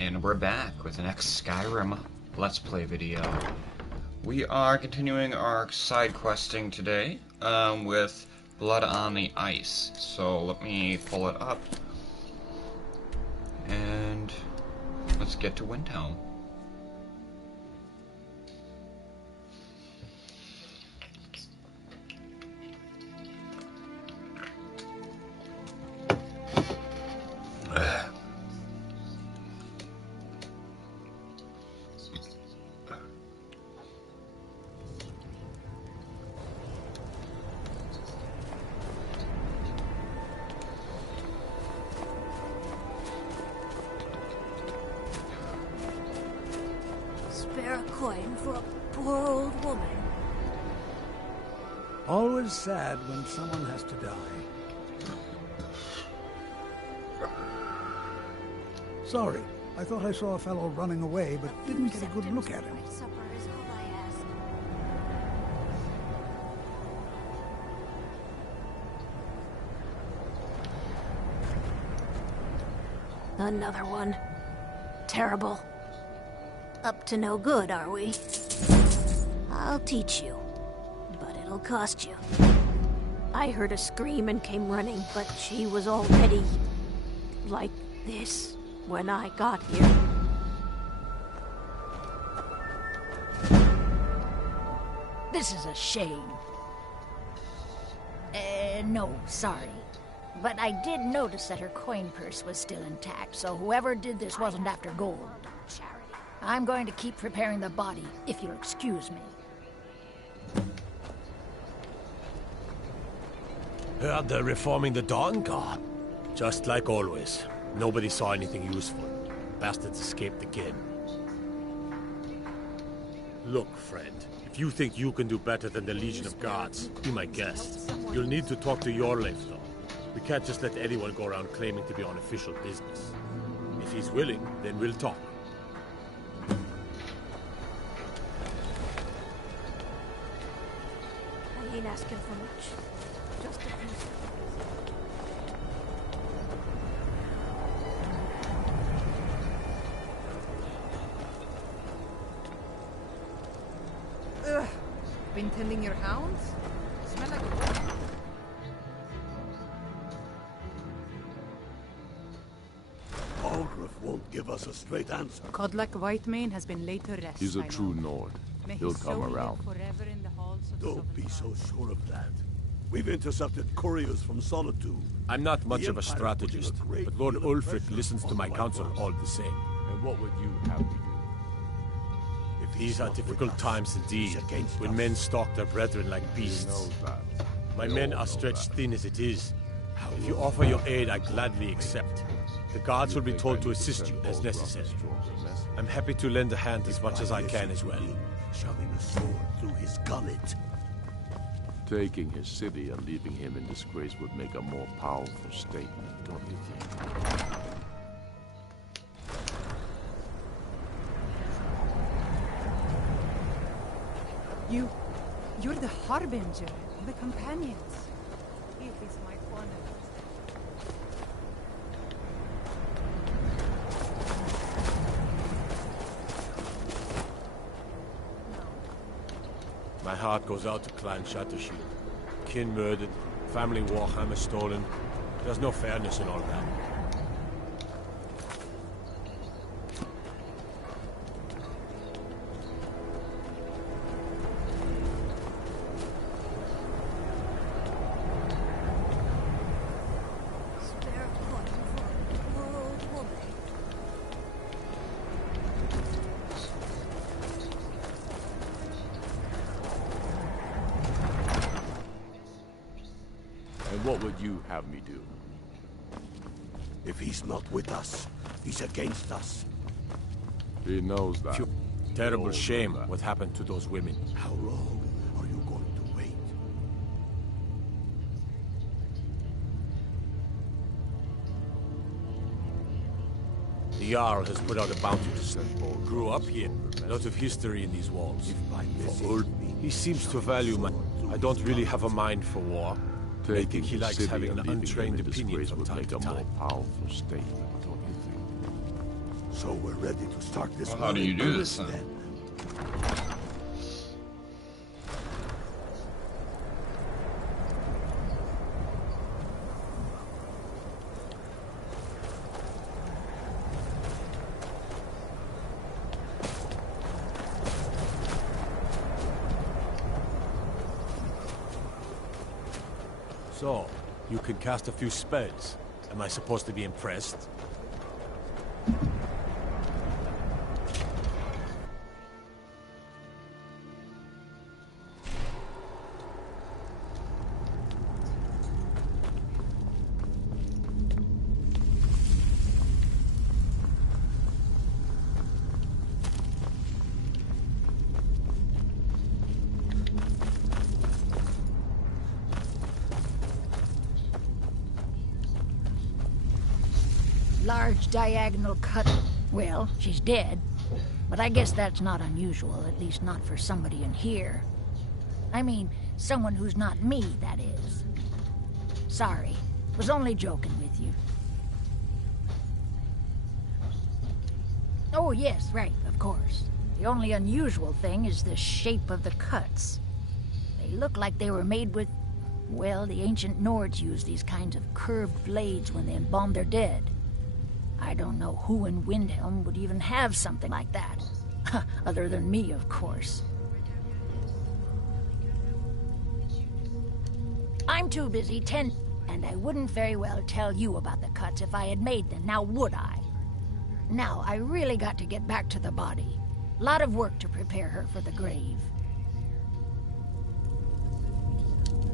And we're back with the next Skyrim Let's Play video. We are continuing our side questing today with Blood on the Ice. So let me pull it up and let's get to Windhelm. Spare a coin for a poor old woman. Always sad when someone has to die. Sorry, I thought I saw a fellow running away, but didn't get a good look at him. Supper is all I ask. Another one. Terrible. Up to no good, are we? I'll teach you, but it'll cost you. I heard a scream and came running, but she was already like this when I got here. This is a shame. No, sorry. But I did notice that her coin purse was still intact, so whoever did this wasn't after gold. I'm going to keep preparing the body, if you'll excuse me. Heard they're reforming the Dawn Guard. Just like always. Nobody saw anything useful. Bastards escaped again. Look, friend. If you think you can do better than the Legion of Guards, be my guest. You'll need to talk to Yorleif, though. We can't just let anyone go around claiming to be on official business. If he's willing, then we'll talk. I ain't asking for much. Just a few seconds. Ugh. Been tending your hounds? Smell like a Algrif won't give us a straight answer. Codlak Whitemane has been laid to rest. He's a I true know. Nord. May He'll his come soul live around. forever in the halls of Don't be so Sovngarde. sure of that. We've intercepted couriers from Solitude. I'm not much of a Empire strategist, put in a great but Lord deal of Ulfric pressure listens to my on counsel White all the same. And what would you have me do? If These are not with difficult us, times he's indeed, against when us. men stalk their brethren like He beasts. knows that. My They men all are know stretched that. thin as it is. If you offer your aid, I gladly accept. The guards will be think I told need to assist send you as Bolgraf necessary. as strong as necessary? I'm happy to lend a hand as much as I can as well. Shoving a sword through his gullet. Taking his city and leaving him in disgrace would make a more powerful statement, don't you think? You're the Harbinger, the companions. It is my honor. My heart goes out to Clan Shattershield. Kin murdered, family warhammer stolen. There's no fairness in all that. Spare a coin for a poor old woman. And what would you have me do? If he's not with us, he's against us. He knows that. Terrible Oh, shame that. what happened to those women. How long are you going to wait? The Jarl has put out a bounty to send. Grew up here. A lot of history in these walls. He seems to value my... I don't really have a mind for war. I Taking think he his likes city having and an leaving him untrained in opinion disgrace from would time make to a more time. powerful statement, don't you think? So we're ready to start this. Well, how do you do this then? So, you can cast a few spells. Am I supposed to be impressed? Large diagonal cut. Well, she's dead. But I guess that's not unusual, at least not for somebody in here. I mean, someone who's not me, that is. Sorry. Was only joking with you. Oh, yes, right, of course. The only unusual thing is the shape of the cuts. They look like they were made with... Well, the ancient Nords used these kinds of curved blades when they embalmed their dead. I don't know who in Windhelm would even have something like that. Other than me, of course. I'm too busy and I wouldn't very well tell you about the cuts if I had made them, now would I? Now, I really got to get back to the body. Lot of work to prepare her for the grave.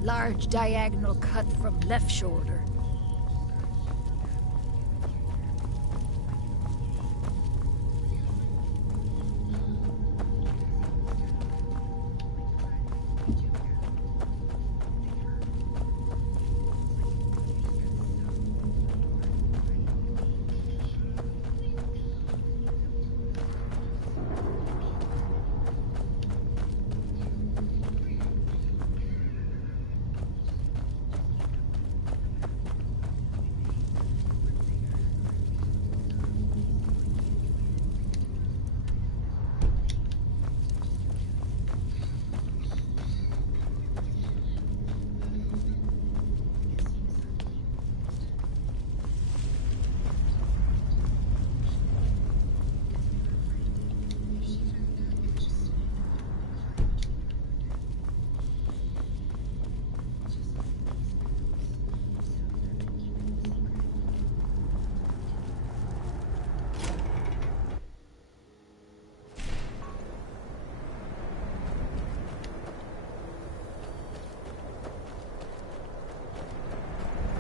Large diagonal cut from left shoulder.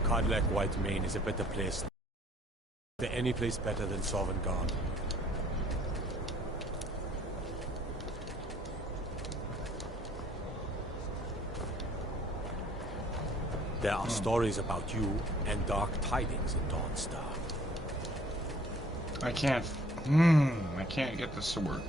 Codlek White Mane is a better place. There any place better than Sovngarde? There are stories about you and dark tidings in Dawnstar. I can't get the sword.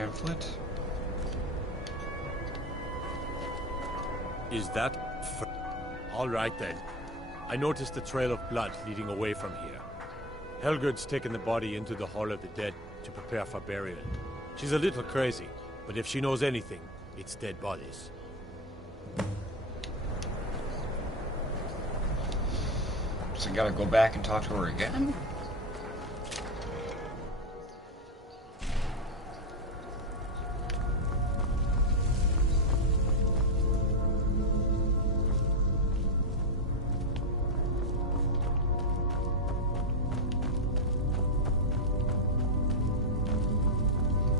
pamphlet. Is that... All right then. I noticed a trail of blood leading away from here. Helgerd's taken the body into the Hall of the Dead to prepare for burial. She's a little crazy, but if she knows anything, it's dead bodies. So I gotta go back and talk to her again?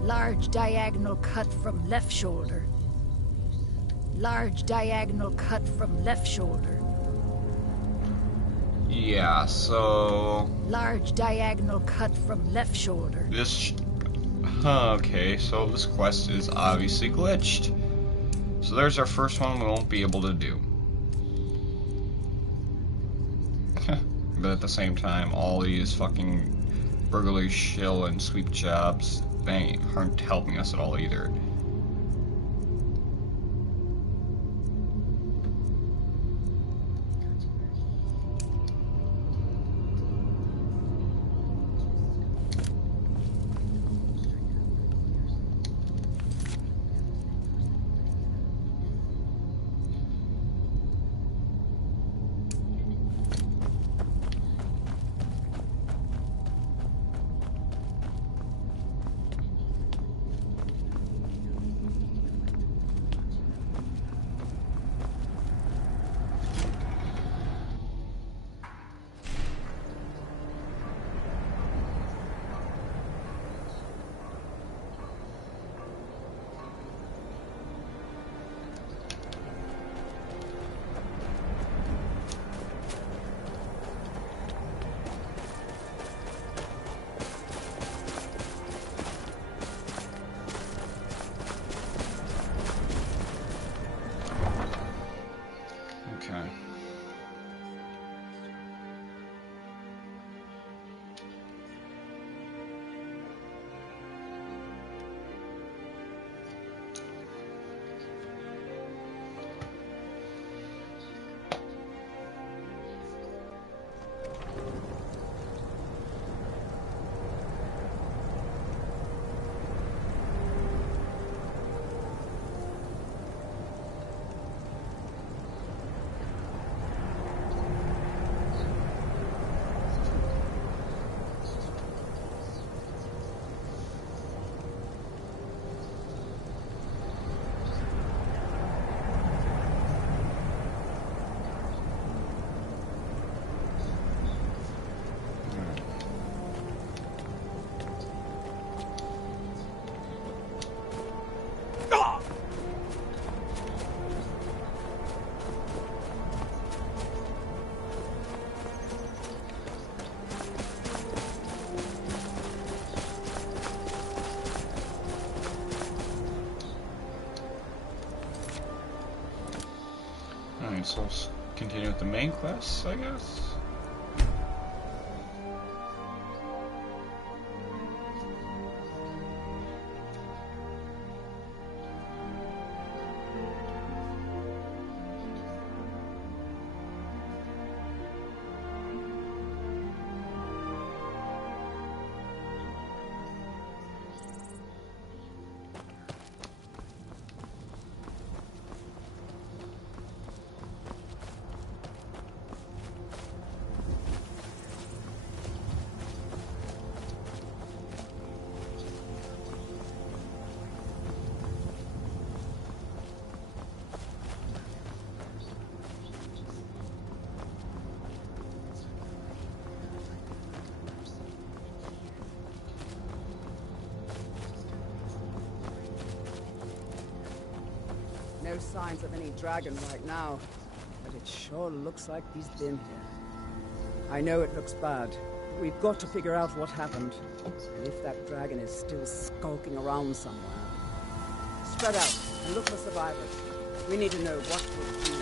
Large diagonal cut from left shoulder. Large diagonal cut from left shoulder. Yeah, so... Large diagonal cut from left shoulder. This... Okay, so this quest is obviously glitched. So there's our first one we won't be able to do. But at the same time, all these fucking burglary, shill, and sweep jobs, they aren't helping us at all either. Alright, so let's continue with the main quests, I guess. No signs of any dragon right now, but it sure looks like he's been here. I know it looks bad. We've got to figure out what happened, and if that dragon is still skulking around somewhere. Spread out and look for survivors. We need to know what we're doing.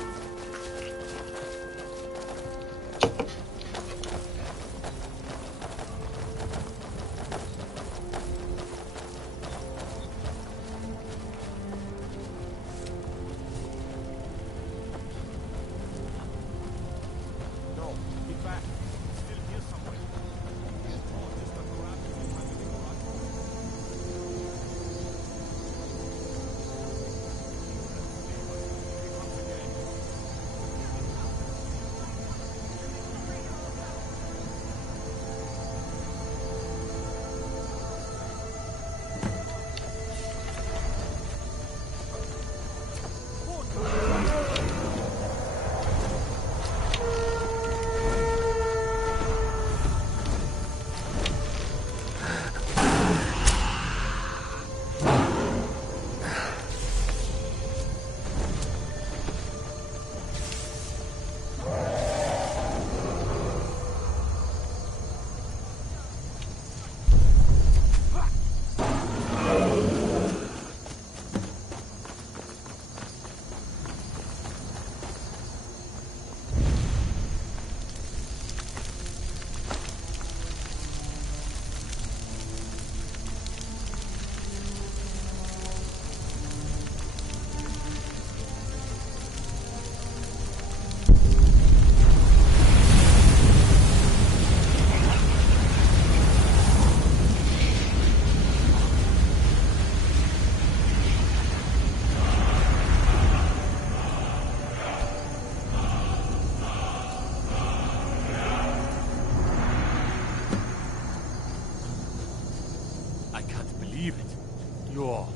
believe it. You're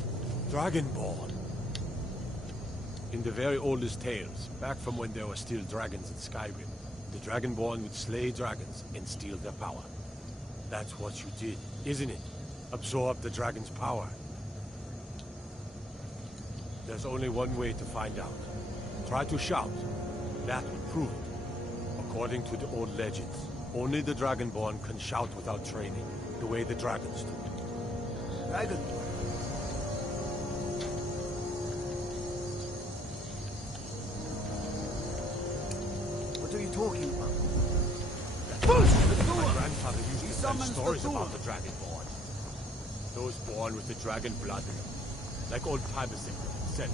Dragonborn. In the very oldest tales, back from when there were still dragons in Skyrim, the Dragonborn would slay dragons and steal their power. That's what you did, isn't it? Absorb the dragon's power. There's only one way to find out. Try to shout. That will prove it. According to the old legends, only the Dragonborn can shout without training, the way the dragons do. Dragon. What are you talking about? My grandfather used to tell stories about the Dragonborn. Those born with the dragon blood in them. Like old Tiber said.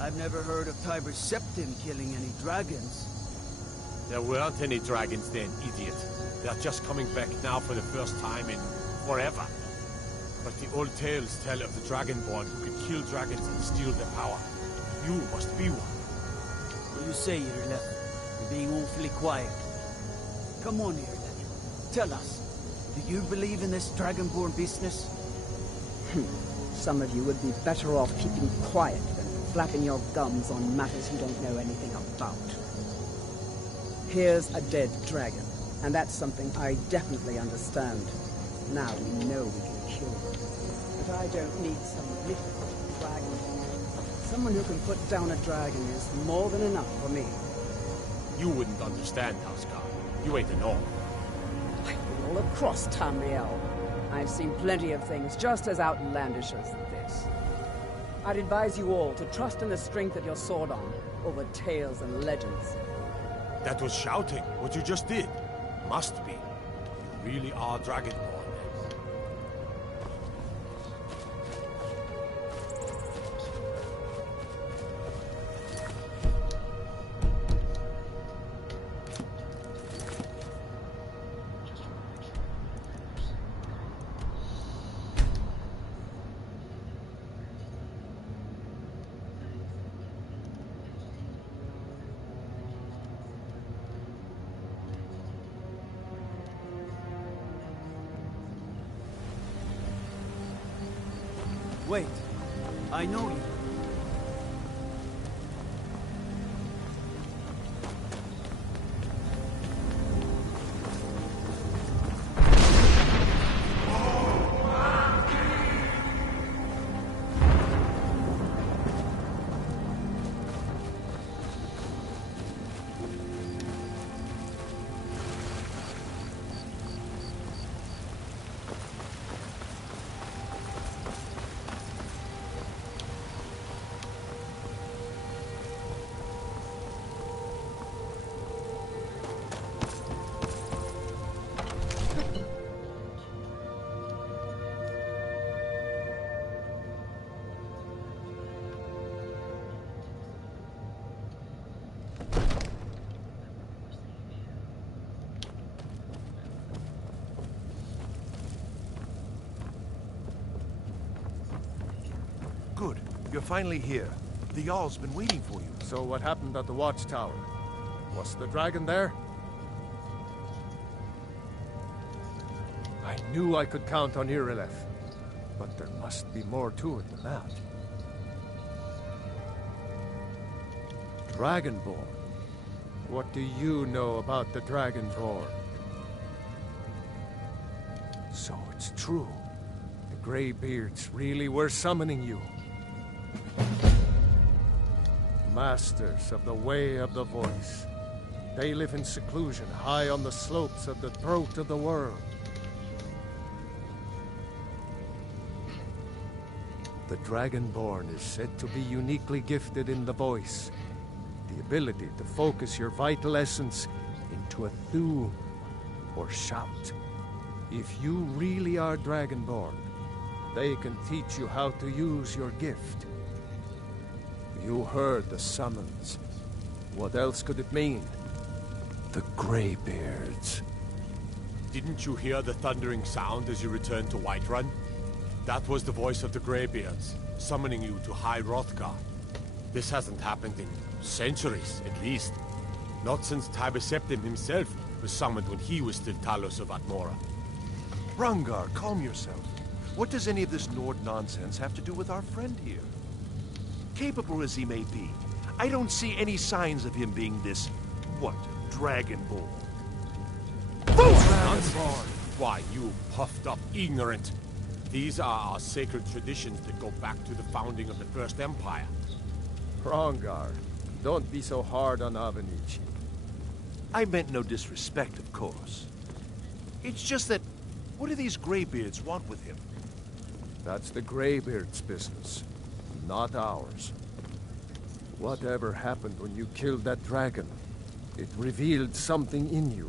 I've never heard of Tiber Septim killing any dragons. There weren't any dragons then, idiot. They're just coming back now for the first time in forever. But the old tales tell of the Dragonborn who could kill dragons and steal their power. You must be one. What do you say, Irlef? You're being awfully quiet. Come on, Irlef. Tell us. Do you believe in this Dragonborn business? Some of you would be better off keeping quiet than flapping your gums on matters you don't know anything about. Here's a dead dragon, and that's something I definitely understand. Now we know we can kill them. But I don't need some little dragon. Someone who can put down a dragon is more than enough for me. You wouldn't understand, Houseguard. You ain't an orc. I've been all across Tamriel. I've seen plenty of things just as outlandish as this. I'd advise you all to trust in the strength of your sword arm over tales and legends. That was shouting, what you just did. Must be. You really are Dragonborn. Wait. I know you. Good. You're finally here. The Jarl's been waiting for you. So what happened at the watchtower? Was the dragon there? I knew I could count on Irileth, but there must be more to it than that. Dragonborn. What do you know about the Dragonborn? So it's true. The Greybeards really were summoning you. Masters of the Way of the Voice. They live in seclusion high on the slopes of the throat of the world. The Dragonborn is said to be uniquely gifted in the voice. The ability to focus your vital essence into a thu or shout. If you really are Dragonborn, they can teach you how to use your gift. You heard the summons. What else could it mean? The Greybeards. Didn't you hear the thundering sound as you returned to Whiterun? That was the voice of the Greybeards, summoning you to High Hrothgar. This hasn't happened in centuries, at least. Not since Tiber Septim himself was summoned when he was still Talos of Atmora. Rangar, calm yourself. What does any of this Nord nonsense have to do with our friend here? Capable as he may be, I don't see any signs of him being this, what, Dragonborn. Dragonborn? Why, you puffed up ignorant. These are our sacred traditions that go back to the founding of the First Empire. Hrongar, don't be so hard on Avenici. I meant no disrespect, of course. It's just that, what do these Greybeards want with him? That's the Greybeards' business, not ours. Whatever happened when you killed that dragon, it revealed something in you,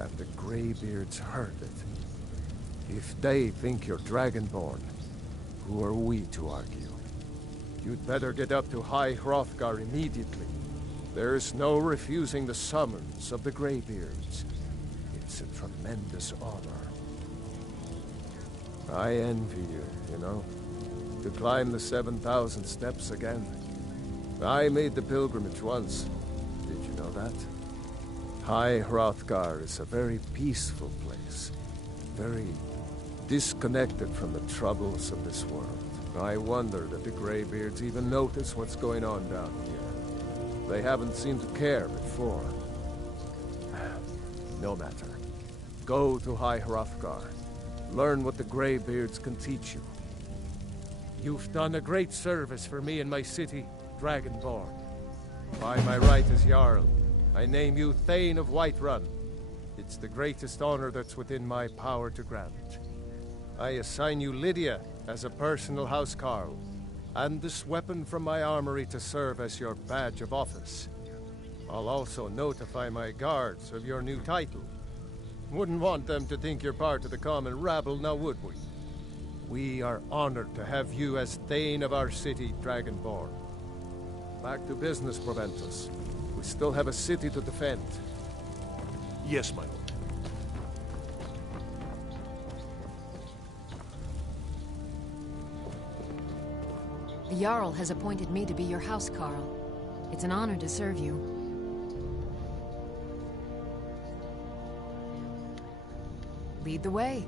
and the Greybeards heard it. If they think you're Dragonborn, who are we to argue? You'd better get up to High Hrothgar immediately. There's no refusing the summons of the Greybeards. It's a tremendous honor. I envy you know, to climb the 7,000 steps again. I made the pilgrimage once. Did you know that? High Hrothgar is a very peaceful place. Very disconnected from the troubles of this world. I wonder that the Greybeards even notice what's going on down here. They haven't seemed to care before. No matter. Go to High Hrothgar. Learn what the Greybeards can teach you. You've done a great service for me and my city, Dragonborn. By my right as Jarl, I name you Thane of Whiterun. It's the greatest honor that's within my power to grant. I assign you Lydia as a personal housecarl, and this weapon from my armory to serve as your badge of office. I'll also notify my guards of your new title. Wouldn't want them to think you're part of the common rabble, now would we? We are honored to have you as Thane of our city, Dragonborn. Back to business, Proventus. We still have a city to defend. Yes, my lord. The Jarl has appointed me to be your housecarl. It's an honor to serve you. Lead the way.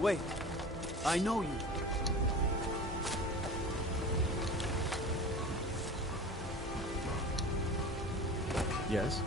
Wait, I know you. Yes?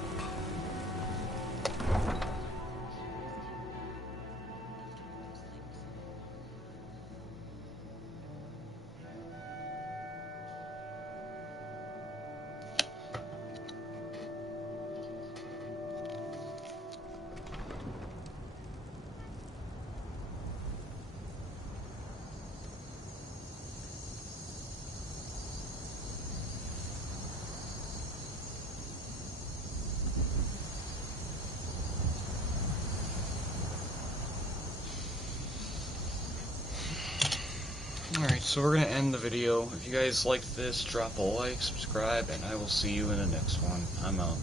Alright, so we're going to end the video. If you guys liked this, drop a like, subscribe, and I will see you in the next one. I'm out.